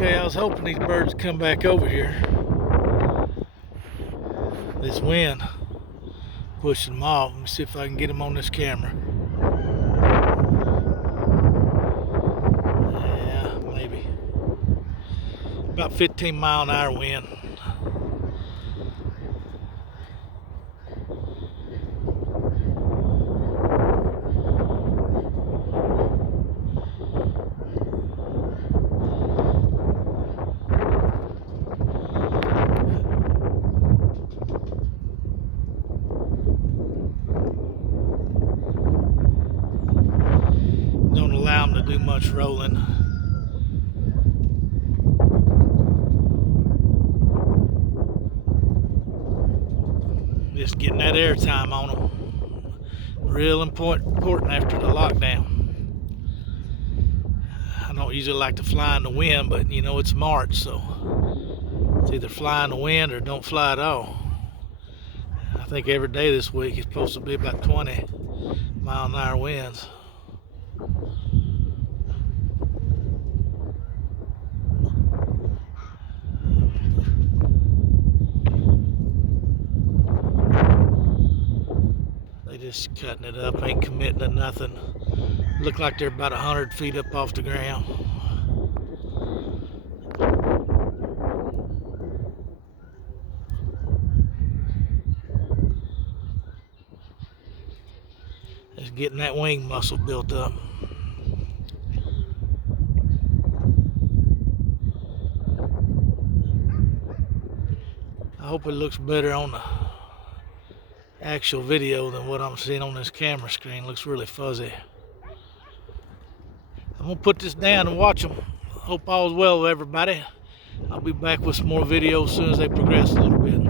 Okay, I was hoping these birds would come back over here. This wind pushing them off. Let me see if I can get them on this camera. Yeah, maybe. About 15-mile-an-hour wind. Don't allow them to do much rolling. Just getting that air time on them. Real important after the lockdown. I don't usually like to fly in the wind, but you know it's March, so it's either fly in the wind or don't fly at all. I think every day this week is supposed to be about 20-mile-an-hour winds. They just cutting it up, ain't committing to nothing. Look like they're about 100 feet up off the ground. Just getting that wing muscle built up. I hope it looks better on the actual video than what I'm seeing on this camera screen. It looks really fuzzy. I'm gonna put this down and watch them. Hope all's well with everybody. I'll be back with some more videos as soon as they progress a little bit.